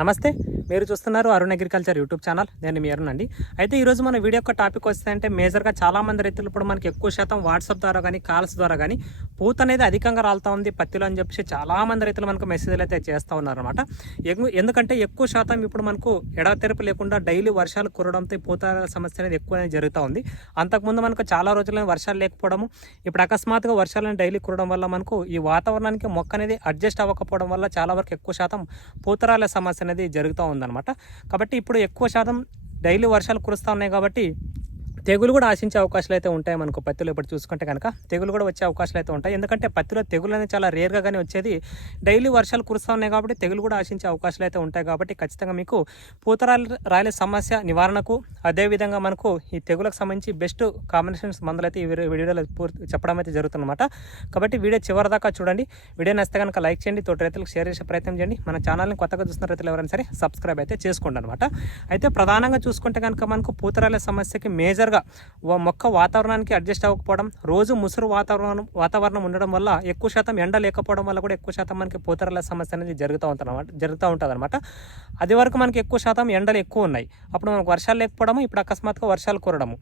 నమస్తే మీరు చూస్తున్నారు అరుణ్ అగ్రికల్చర్ యూట్యూబ్ ఛానల్. నేను మీ అరుణ్ అండి. అయితే ఈరోజు మన వీడియో యొక్క టాపిక్ వస్తే అంటే మేజర్గా చాలామంది రైతులు ఇప్పుడు మనకి ఎక్కువ శాతం వాట్సాప్ ద్వారా కానీ కాల్స్ ద్వారా కానీ పూత అనేది అధికంగా రాలుతూ ఉంది పత్తిలో అని చెప్పేసి చాలా మంది రైతులు మనకు మెసేజ్లు అయితే చేస్తూ ఉన్నారనమాట ఎందుకంటే ఎక్కువ శాతం ఇప్పుడు మనకు ఎడతెరపు లేకుండా డైలీ వర్షాలు కురడంతో పూత సమస్య అనేది ఎక్కువ అనేది జరుగుతూ ఉంది. అంతకుముందు మనకు చాలా రోజులైన వర్షాలు లేకపోవడము ఇప్పుడు అకస్మాత్తుగా వర్షాలను డైలీ కురడం వల్ల మనకు ఈ వాతావరణానికి మొక్క అనేది అడ్జస్ట్ అవ్వకపోవడం వల్ల చాలా వరకు ఎక్కువ శాతం పూతరాల సమస్య అనేది జరుగుతూ ఉందన్నమాట. కాబట్టి ఇప్పుడు ఎక్కువ శాతం డైలీ వర్షాలు కురుస్తూ ఉన్నాయి కాబట్టి తెగులు కూడా ఆశించే అవకాశాలు అయితే ఉంటాయి మనకు పత్తిలో ఇప్పుడు చూసుకుంటే కనుక. తెగులు కూడా వచ్చే అవకాశాలు అయితే ఉంటాయి. ఎందుకంటే పత్తిలో తెగులు అనేది చాలా రేర్గా కానీ వచ్చేది. డైలీ వర్షాలు కురుస్తూ ఉన్నాయి కాబట్టి తెగులు కూడా ఆశించే అవకాశాలు అయితే ఉంటాయి కాబట్టి ఖచ్చితంగా మీకు పూతరాలు రాయల సమస్య నివారణకు అదేవిధంగా మనకు ఈ తెగులకు సంబంధించి బెస్ట్ కాంబినేషన్స్ మందులు అయితే ఈ వీడియోలో పూర్తి చెప్పడం అయితే జరుగుతుందన్నమాట. కాబట్టి వీడియో చివరి దాకా చూడండి. వీడియో నచ్చితే కనుక లైక్ చేయండి. తోటి రైతులకు షేర్ చేసే ప్రయత్నం చేయండి. మన ఛానల్ని కొత్తగా చూస్తున్న రైతులు ఎవరైనా సరే సబ్స్క్రైబ్ అయితే చేసుకోండి అనమాట అయితే ప్రధానంగా చూసుకుంటే కనుక మనకు పూతరాల సమస్యకి మేజర్ వ- మొక్క వాతావరణానికి అడ్జస్ట్ అవ్వకపోవడం రోజు ముసురు వాతావరణం వాతావరణం ఉండడం వల్ల ఎక్కువ శాతం ఎండ లేకపోవడం వల్ల కూడా ఎక్కువ శాతం మనకి పోతరల సమస్య అనేది జరుగుతూ ఉంటుంది జరుగుతూ ఉంటుంది అనమాట అది వరకు మనకి ఎక్కువ శాతం ఎండలు ఎక్కువ ఉన్నాయి. అప్పుడు మనకు వర్షాలు లేకపోవడము ఇప్పుడు అకస్మాత్తుగా వర్షాలు కురడము.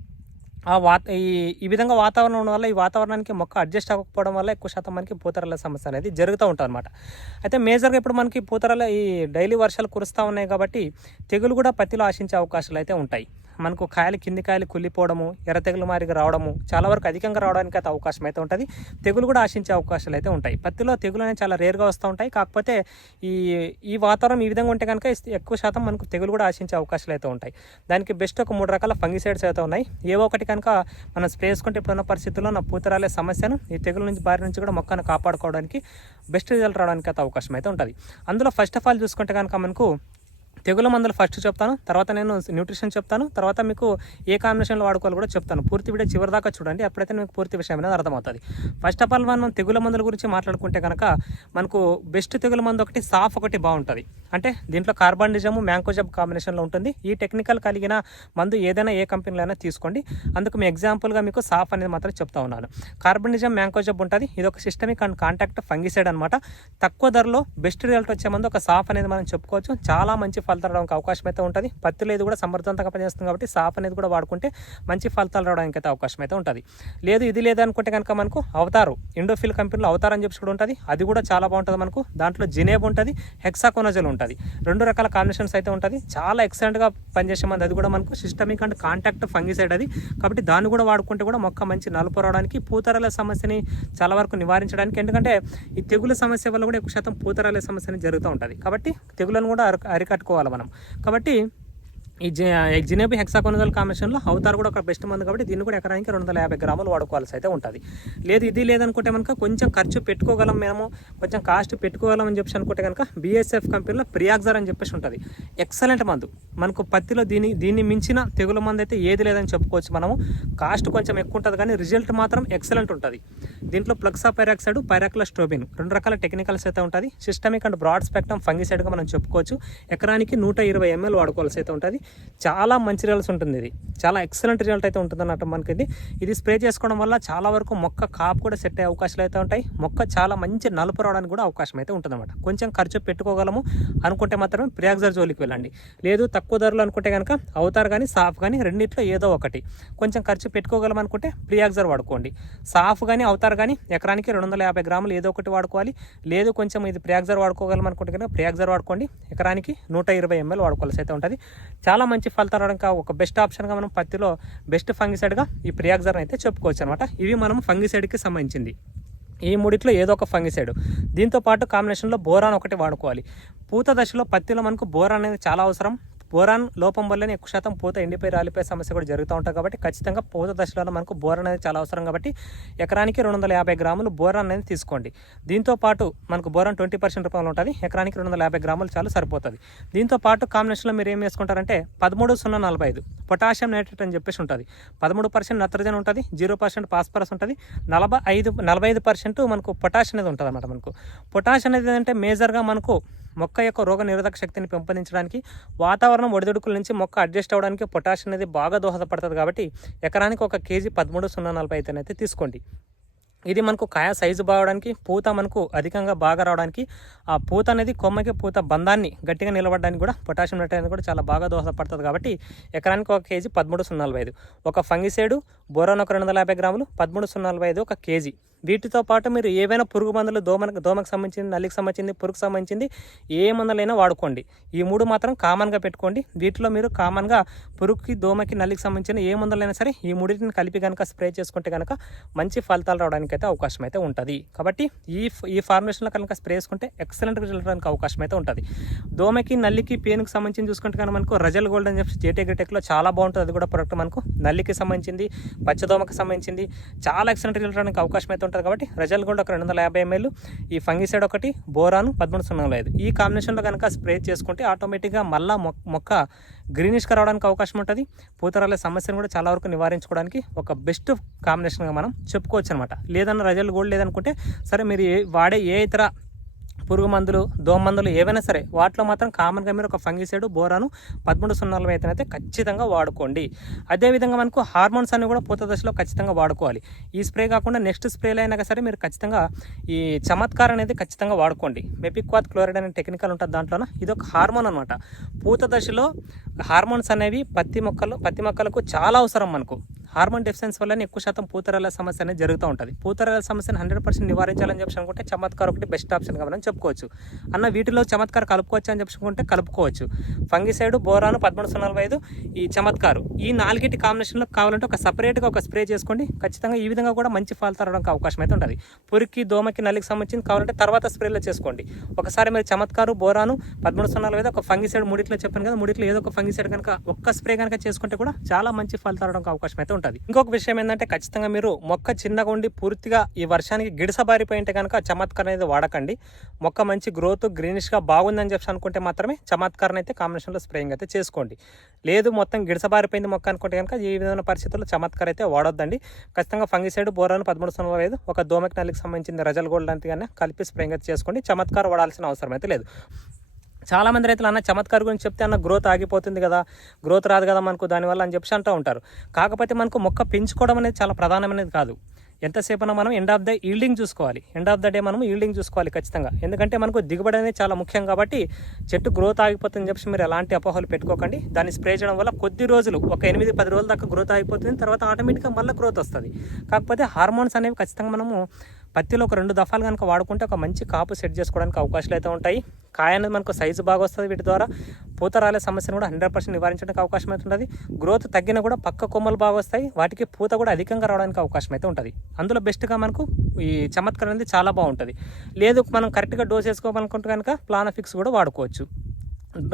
ఆ వాత ఈ ఈ విధంగా వాతావరణం ఉండడం వల్ల ఈ వాతావరణానికి మొక్క అడ్జస్ట్ అవ్వకపోవడం వల్ల ఎక్కువ శాతం మనకి పూతరల సమస్య అనేది జరుగుతూ ఉంటుంది అనమాట అయితే మేజర్గా ఇప్పుడు మనకి పూతరల ఈ డైలీ వర్షాలు కురుస్తూ ఉన్నాయి కాబట్టి తెగులు కూడా పత్తిలో ఆశించే అవకాశాలు అయితే ఉంటాయి. మనకు కాయలు కింది కాయలు కుళ్ళిపోవడము ఎర్ర తెగులు మారిగా రావడము చాలా వరకు అధికంగా రావడానికి అయితే అవకాశం అయితే ఉంటుంది. తెగులు కూడా ఆశించే అవకాశాలు అయితే ఉంటాయి. పత్తిలో తెగులు అనేవి చాలా రేర్గా వస్తూ ఉంటాయి. కాకపోతే ఈ ఈ వాతావరణం ఈ విధంగా ఉంటే కనుక ఎక్కువ శాతం మనకు తెగులు కూడా ఆశించే అవకాశాలు అయితే ఉంటాయి. దానికి బెస్ట్ ఒక మూడు రకాల ఫంగిసైడ్స్ అయితే ఉన్నాయి. ఏవో ఒకటి కనుక మనం స్ప్రే చేసుకుంటే ఇప్పుడున్న పరిస్థితుల్లో నా పూతరాలే సమస్యను ఈ తెగుల నుంచి బారి నుంచి కూడా మొక్కను కాపాడుకోవడానికి బెస్ట్ రిజల్ట్ రావడానికి అయితే అవకాశం అయితే ఉంటుంది. అందులో ఫస్ట్ ఆఫ్ ఆల్ చూసుకుంటే కనుక మనకు తెగుల మందులు ఫస్ట్ చెప్తాను తర్వాత నేను న్యూట్రిషన్ చెప్తాను తర్వాత మీకు ఏ కాంబినేషన్లో వాడుకోవాలి కూడా చెప్తాను. పూర్తి వీడియో చివరి దాకా చూడండి అప్పుడైతే మీకు పూర్తి విషయం అనేది అర్థమవుతుంది. ఫస్ట్ ఆఫ్ ఆల్ మనం తెగుల మందుల గురించి మాట్లాడుకుంటే కనుక మనకు బెస్ట్ తెగుల మందు ఒకటి సాఫ్ ఒకటి బాగుంటుంది. అంటే దీంట్లో కార్బానిజము మ్యాంకోజబ్ కాంబినేషన్లో ఉంటుంది. ఈ టెక్నికల్ కలిగిన మందు ఏదైనా ఏ కంపెనీలో అయినా తీసుకోండి. అందుకు మీ ఎగ్జాంపుల్గా మీకు సాఫ్ అనేది మాత్రం చెప్తా ఉన్నాను. కార్బనిజం మ్యాంకోజబ్ ఉంటుంది. ఇది ఒక సిస్టమిక్ అండ్ కాంటాక్ట్ ఫంగిసైడ్ అనమాట తక్కువ ధరలో బెస్ట్ రిజల్ట్ వచ్చే మందు ఒక సాఫ్ అనేది మనం చెప్పుకోవచ్చు. చాలా మంచి ఫలితాలు రావడానికి అవకాశం అయితే ఉంటుంది. పత్తిలో ఇది కూడా సమర్థవంతంగా పనిచేస్తుంది కాబట్టి సాఫ్ అనేది కూడా వాడుకుంటే మంచి ఫలితాలు రావడానికి అయితే అవకాశం అయితే ఉంటుంది. లేదు ఇది లేదనుకుంటే కనుక మనకు అవతారు ఇండోఫిల్ కంపెనీలో అవతార్ చెప్పి కూడా ఉంటుంది. అది కూడా చాలా బాగుంటుంది మనకు. దాంట్లో జినేబ్ ఉంటుంది హెక్సాకోనజల్ ఉంటుంది. రెండు రకాల కాంబినేషన్స్ అయితే ఉంటుంది. చాలా ఎక్సలెంట్గా పనిచేసే మంది. అది కూడా మనకు సిస్టమిక్ అండ్ కాంటాక్ట్ ఫంగిసైడ్ అది. కాబట్టి దాన్ని కూడా వాడుకుంటే కూడా మొక్క మంచి నలుపు రావడానికి పూతరాల సమస్యని చాలా వరకు నివారించడానికి ఎందుకంటే ఈ తెగుల సమస్య వల్ల కూడా ఎక్కువ శాతం పూతరాల సమస్య జరుగుతూ ఉంటుంది. కాబట్టి తెగులను కూడా అరి అరికట్టుకోవాలి మనం. కాబట్టి ఈ జినేబి హెక్సాకోనజల్ కాంబినేషన్లో అవతార్ కూడా ఒక బెస్ట్ మంది కాబట్టి దీన్ని కూడా ఎకరానికి రెండు వందల యాభై గ్రాములు వాడుకోవాల్సి అయితే ఉంటుంది. లేదు ఇది లేదనుకుంటే కనుక కొంచెం ఖర్చు పెట్టుకోగలం మేము కొంచెం కాస్ట్ పెట్టుకోగలం అని చెప్పేసి అనుకుంటే కనుక బీఎస్ఎఫ్ కంపెనీలో ప్రియాక్జర్ అని చెప్పేసి ఉంటుంది. ఎక్సలెంట్ మందు. మనకు పత్తిలో దీని దీన్ని మించిన తెగుల మందు అయితే ఏది లేదని చెప్పుకోవచ్చు మనము. కాస్ట్ కొంచెం ఎక్కువ ఉంటుంది కానీ రిజల్ట్ మాత్రం ఎక్సలెంట్ ఉంటుంది. దీంట్లో ప్లక్సా పైరాక్సైడ్ పైరాక్ల స్టోబిన్ రెండు రకాల టెక్నికల్స్ అయితే ఉంటుంది సిస్టమిక్ అండ్ బ్రాడ్ స్పెక్టమ్ ఫంగిసైడ్గా మనం చెప్పుకోవచ్చు. ఎకరానికి నూట ఇరవై ఎంఎల్ వాడుకోవాల్సి అయితే ఉంటుంది. చాలా మంచి రిజల్ట్స్ ఉంటుంది ఇది. చాలా ఎక్సలెంట్ రిజల్ట్ అయితే ఉంటుంది అన్నట్టు మనకి ఇది ఇది స్ప్రే చేసుకోవడం వల్ల చాలా వరకు మొక్క కాపు కూడా సెట్ అయ్యే అవకాశాలు అయితే ఉంటాయి. మొక్క చాలా మంచి నలుపు రావడానికి కూడా అవకాశం అయితే ఉంటుందన్నమాట. కొంచెం ఖర్చు పెట్టుకోగలము అనుకుంటే మాత్రమే ప్రియాక్జర్ జోలికి వెళ్ళండి. లేదు తక్కువ ధరలు అనుకుంటే కనుక అవుతారు కానీ సాఫ్ కానీ రెండిట్లో ఏదో ఒకటి. కొంచెం ఖర్చు పెట్టుకోగలం అనుకుంటే ప్రియాక్జర్ వాడుకోండి. సాఫ్ కానీ అవుతారు కానీ ఎకరానికి రెండు వందల యాభై గ్రాములు ఏదో ఒకటి వాడుకోవాలి. లేదు కొంచెం ఇది ప్రియాక్జర్ వాడుకోగలం అనుకుంటే కనుక ప్రియాక్జర్ వాడుకోండి. ఎకరానికి నూట ఇరవై ఎంఎల్ వాడుకోవాల్సి అయితే ఉంటుంది. చాలా మంచి ఫలితాలు రావడానికి ఒక బెస్ట్ ఆప్షన్గా మనం పత్తిలో బెస్ట్ ఫంగిసైడ్గా ఈ ప్రియాక్జర్ అయితే చెప్పుకోవచ్చు అనమాట ఇవి మనం ఫంగిసైడ్కి సంబంధించింది. ఈ మూడిట్లో ఏదో ఒక ఫంగిసైడ్ దీంతో పాటు కాంబినేషన్లో బోరాన్ ఒకటి వాడుకోవాలి. పూత దశలో పత్తిలో మనకు బోరాన్ అనేది చాలా అవసరం. బోరాన్ లోపం వల్లనే ఎక్కువ శాతం పూత ఎండిపోయి రాలిపోయే సమస్య కూడా జరుగుతూ ఉంటుంది కాబట్టి ఖచ్చితంగా పూత దశలో మనకు బోరాన్ అనేది చాలా అవసరం కాబట్టి ఎకరానికి రెండు వందల యాభై గ్రాములు బోరాన్ అనేది తీసుకోండి. దీంతో పాటు మనకు బోరాన్ ట్వంటీ పర్సెంట్ రూపాయలు ఉంటుంది ఎకరానికి రెండు వందల యాభై గ్రాములు చాలు సరిపోతుంది. దీంతో పాటు కాంబినేషన్లో మీరు ఏం వేసుకుంటారంటే పదమూడు సున్నా నలభై ఐదు పొటాషియం నైట్రేట్ అని చెప్పేసి ఉంటుంది. పదమూడు పర్సెంట్ నత్రజన్ ఉంటుంది జీరో పర్సెంట్ ఫాస్ఫరస్ ఉంటుంది నలభై ఐదు నలభై ఐదు పర్సెంట్ మనకు పొటాష్ అనేది ఉంటుంది అనమాట మనకు. పొటాష్ అనేది ఏంటంటే మేజర్గా మనకు మొక్క యొక్క రోగ నిరోధక శక్తిని పెంపొందించడానికి వాతావరణం ఒడిదుడుకుల నుంచి మొక్క అడ్జస్ట్ అవ్వడానికి పొటాష్ అనేది బాగా దోహదపడుతుంది కాబట్టి ఎకరానికి ఒక కేజీ పదమూడు సున్నా నలభై అయితే తీసుకోండి. ఇది మనకు కాయ సైజు బాగడానికి పూత మనకు అధికంగా బాగా రావడానికి ఆ పూత అనేది కొమ్మకి పూత బంధాన్ని గట్టిగా నిలబడడానికి కూడా పొటాషియం నైట్రేట్ కూడా చాలా బాగా దోహదపడుతుంది కాబట్టి ఎకరానికి ఒక కేజీ పదమూడు సున్నా నలభై ఐదు. ఒక ఫంగిసైడు బోరాన్ ఒక రెండు వందల యాభై గ్రాములు పదమూడు సున్నా నలభై ఐదు ఒక కేజీ. వీటితో పాటు మీరు ఏవైనా పురుగు మందులు దోమ దోమకు సంబంధించింది నల్లికి సంబంధించింది పురుగుకు సంబంధించింది ఏ మందులైనా వాడుకోండి. ఈ మూడు మాత్రం కామన్గా పెట్టుకోండి. వీటిలో మీరు కామన్గా పురుగుకి దోమకి నల్లికి సంబంధించిన ఏ మందులైనా సరే ఈ మూడింటిని కలిపి కనుక స్ప్రే చేసుకుంటే కనుక మంచి ఫలితాలు రావడానికి అయితే అవకాశం అయితే ఉంటుంది. కాబట్టి ఈ ఈ ఫార్మేషన్లో కనుక స్ప్రే చేసుకుంటే ఎక్సలెంట్ రిజల్ట్ రావడానికి అవకాశం అయితే ఉంటుంది. దోమకి నల్లికి పేనుకి సంబంధించి చూసుకుంటే కనుక మనకు రజల్ గోల్డ్ అని చెప్పి జేటే గ్రిటెక్లో చాలా బాగుంటుంది. అది కూడా ప్రొడక్ట్ మనకు నల్లికి సంబంధించింది పచ్చదోమకి సంబంధించింది. చాలా ఎక్సలెంట్ రిజల్ట్ రావడానికి అవకాశం అయితే ఉంటుంది కాబట్టి రజల్ గోల్డ్ ఒక రెండు వందల యాభై ఎంఎల్ ఈ ఫంగిసైడ్ ఒకటి బోరాను పదమూడు సున్నా ఐదు. ఈ కాంబినేషన్లో కనుక స్ప్రే చేసుకుంటే ఆటోమేటిక్గా మళ్ళా మొక్క గ్రీనిష్గా రావడానికి అవకాశం ఉంటుంది. పూతరాలే సమస్యను కూడా చాలా వరకు నివారించుకోవడానికి ఒక బెస్ట్ కాంబినేషన్గా మనం చెప్పుకోవచ్చు అనమాట లేదన్న రజల్ గోల్డ్ లేదనుకుంటే సరే మీరు వాడే ఏ ఇతర పురుగు మందులు దోమ మందులు ఏవైనా సరే వాటిలో మాత్రం కామన్గా మీరు ఒక ఫంగిసైడ్ బోరాను పదమూడు సున్నాలు అయితే ఖచ్చితంగా వాడుకోండి. అదేవిధంగా మనకు హార్మోన్స్ అన్ని కూడా పూత దశలో ఖచ్చితంగా వాడుకోవాలి. ఈ స్ప్రే కాకుండా నెక్స్ట్ స్ప్రేలు అయినా సరే మీరు ఖచ్చితంగా ఈ చమత్కార్ అనేది ఖచ్చితంగా వాడుకోండి. మెపిక్వాత్ క్లోరైడ్ అనే టెక్నికల్ ఉంటుంది దాంట్లో ఇది ఒక హార్మోన్ అనమాట పూత దశలో హార్మోన్స్ అనేవి పత్తి మొక్కలు పత్తి మొక్కలకు చాలా అవసరం మనకు. హార్మోన్ డెఫిషియన్స్ వల్ల ఎక్కువ శాతం పూతరాల సమస్య అనేది జరుగుతూ ఉంటుంది. పూతరాల సమస్యను హండ్రెడ్ పర్సెంట్ నివారించాలని చెప్పి అనుకుంటే చమత్కార్ ఒకటి బెస్ట్ ఆప్షన్గా మనం చెప్పుకోవచ్చు. అన్న వీటిలో చమత్కార్ కలుపుకోవచ్చు అని చెప్పుకుంటే కలుపుకోవచ్చు. ఫంగిసైడ్ బోరాను పదమూడు సున్నా ఐదు ఈ చమత్కారు. ఈ నాలుగిటి కాంబినేషన్లో కావాలంటే ఒక సపరేట్గా ఒక స్ప్రే చేసుకోండి. ఖచ్చితంగా ఈ విధంగా కూడా మంచి ఫలితాలు రావడానికి అవకాశం అయితే ఉంటుంది. పురికి దోమకి నల్లికి సంబంధించి కావాలంటే తర్వాత స్ప్రేలో చేసుకోండి. ఒకసారి మీరు చమత్కారు బోరాను పదమూడు సున్నా ఐదు ఒక ఫంగిసైడ్ ముడిట్లో చెప్పాను కదా మూడిట్లో ఏదో ఒక ఫంగిసైడ్ కనుక ఒక్క స్ప్రే కనుక చేసుకుంటే కూడా చాలా మంచి ఫలితాలు రావడానికి అవకాశం అయితే ఉంటుంది. ఇంకొక విషయం ఏంటంటే ఖచ్చితంగా మీరు మొక్క చిన్నగా ఉండి పూర్తిగా ఈ వర్షానికి గిడసబారిపోయింటే కనుక చమత్కారం అనేది వాడకండి. మొక్క మంచి గ్రోత్ గ్రీనిష్గా బాగుందని చెప్పి అనుకుంటే మాత్రమే చమత్కారం అయితే కాంబినేషన్లో స్ప్రేయింగ్ అయితే చేసుకోండి. లేదు మొత్తం గిడసబారిపోయింది మొక్క అనుకుంటే కనుక ఈ విధమైన పరిస్థితుల్లో చమత్కార్ అయితే వాడొద్దండి. ఖచ్చితంగా ఫంగిసైడ్ బోరాను పదమూడు సున్నా లేదు ఒక దోమకి నల్లికి సంబంధించిన రజల్ గోల్డ్ లాంటిగానే కలిపి స్ప్రేయింగ్ అయితే చేసుకోండి. చమత్కారం వాడాల్సిన అవసరం అయితే లేదు. చాలామంది రైతులు అన్న చమత్కార గురించి చెప్తే అన్న గ్రోత్ ఆగిపోతుంది కదా గ్రోత్ రాదు కదా మనకు దానివల్ల అని చెప్పి అంటూ ఉంటారు. కాకపోతే మనకు మొక్క పెంచుకోవడం అనేది చాలా ప్రధానమైనది కాదు. ఎంతసేపన మనం ఎండ్ ఆఫ్ ద ఈల్డింగ్ చూసుకోవాలి. ఎండ్ ఆఫ్ ద డే మనం ఈల్డింగ్ చూసుకోవాలి ఖచ్చితంగా. ఎందుకంటే మనకు దిగుబడి అనేది చాలా ముఖ్యం కాబట్టి చెట్టు గ్రోత్ ఆగిపోతుందని చెప్పి మీరు ఎలాంటి అపోహలు పెట్టుకోకండి. దాన్ని స్ప్రే చేయడం వల్ల కొద్ది రోజులు ఒక ఎనిమిది పది రోజుల దాకా గ్రోత్ ఆగిపోతుంది. తర్వాత ఆటోమేటిక్గా మళ్ళీ గ్రోత్ వస్తుంది. కాకపోతే హార్మోన్స్ అనేవి ఖచ్చితంగా మనము పత్తిలో ఒక రెండు దఫాలు కనుక వాడుకుంటే ఒక మంచి కాపు సెట్ చేసుకోవడానికి అవకాశాలు అయితే ఉంటాయి. కాయ అనేది మనకు సైజు బాగా వస్తుంది వీటి ద్వారా. పూత రాలే సమస్యను కూడా హండ్రెడ్ పర్సెంట్ నివారించడానికి అవకాశం అయితే ఉంటుంది. గ్రోత్ తగ్గినా కూడా పక్క కొమ్మలు బాగా వస్తాయి. వాటికి పూత కూడా అధికంగా రావడానికి అవకాశం అయితే ఉంటుంది. అందులో బెస్ట్గా మనకు ఈ చమత్కారం అనేది చాలా బాగుంటుంది. లేదు మనం కరెక్ట్గా డోస్ వేసుకోవాలనుకుంటే కనుక ప్లానఫిక్స్ కూడా వాడుకోవచ్చు.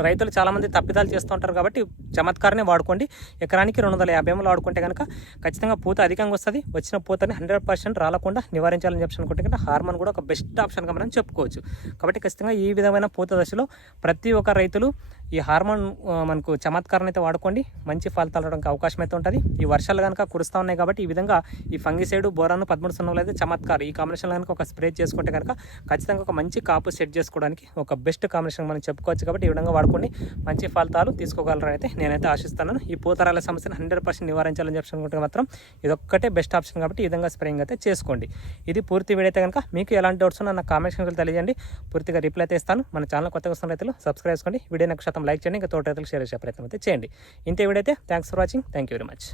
రైతులు చాలామంది తప్పిదాలు చేస్తూ ఉంటారు కాబట్టి చమత్కారనే వాడుకోండి. ఎకరానికి రెండు వందల యాభై ఎంలు వాడుకుంటే కనుక ఖచ్చితంగా పూత అధికంగా వస్తుంది. వచ్చిన పూతని హండ్రెడ్ పర్సెంట్ రాలకుండా నివారించాలని చెప్పి అనుకుంటే కనుక హార్మోన్ కూడా ఒక బెస్ట్ ఆప్షన్గా మనం చెప్పుకోవచ్చు. కాబట్టి ఖచ్చితంగా ఈ విధమైన పూత దశలో ప్రతి ఒక్క రైతులు ఈ హార్మోన్ మనకు చమత్కారం అయితే వాడుకోండి. మంచి ఫలితాలు రావడానికి అవకాశం అయితే ఉంటుంది. ఈ వర్షాలు కనుక కురుస్తూ ఉన్నాయి కాబట్టి ఈ విధంగా ఈ ఫంగిసైడ్ బోరాను పదమూడు సున్నాలు అయితే చమత్కారం. ఈ కాంబినేషన్ కనుక ఒక స్ప్రే చేసుకుంటే కనుక ఖచ్చితంగా ఒక మంచి కాపు సెట్ చేసుకోవడానికి ఒక బెస్ట్ కాంబినేషన్ మనం చెప్పుకోవచ్చు కాబట్టి ఈ విధంగా వాడుకోండి. మంచి ఫలితాలు తీసుకోగలరని అయితే నేనైతే ఆశిస్తున్నాను. ఈ పూతరాల సమస్యను హండ్రెడ్ పర్సెంట్ నివారించాలని చెప్పి అనుకుంటే మాత్రం ఇదొక్కటే బెస్ట్ ఆప్షన్ కాబట్టి ఈ విధంగా స్ప్రేయింగ్ అయితే చేసుకోండి. ఇది పూర్తి వీడైతే కనుక మీకు ఎలాంటి డౌట్స్ ఉన్నా నా కామెంట్ తెలియజేయండి. పూర్తిగా రిప్లై అయితే ఇస్తాను. మన ఛానల్ కొత్తగా వస్తున్న రైతులు సబ్స్క్రైబ్ చేసుకోండి. వీడియో నాకు శాతం లైక్ చేయండి ఇంకా తోట రైతులు షేర్ చేసే ప్రయత్నం అయితే చేయండి. ఇంతే వీడైతే thanks for watching thank you very much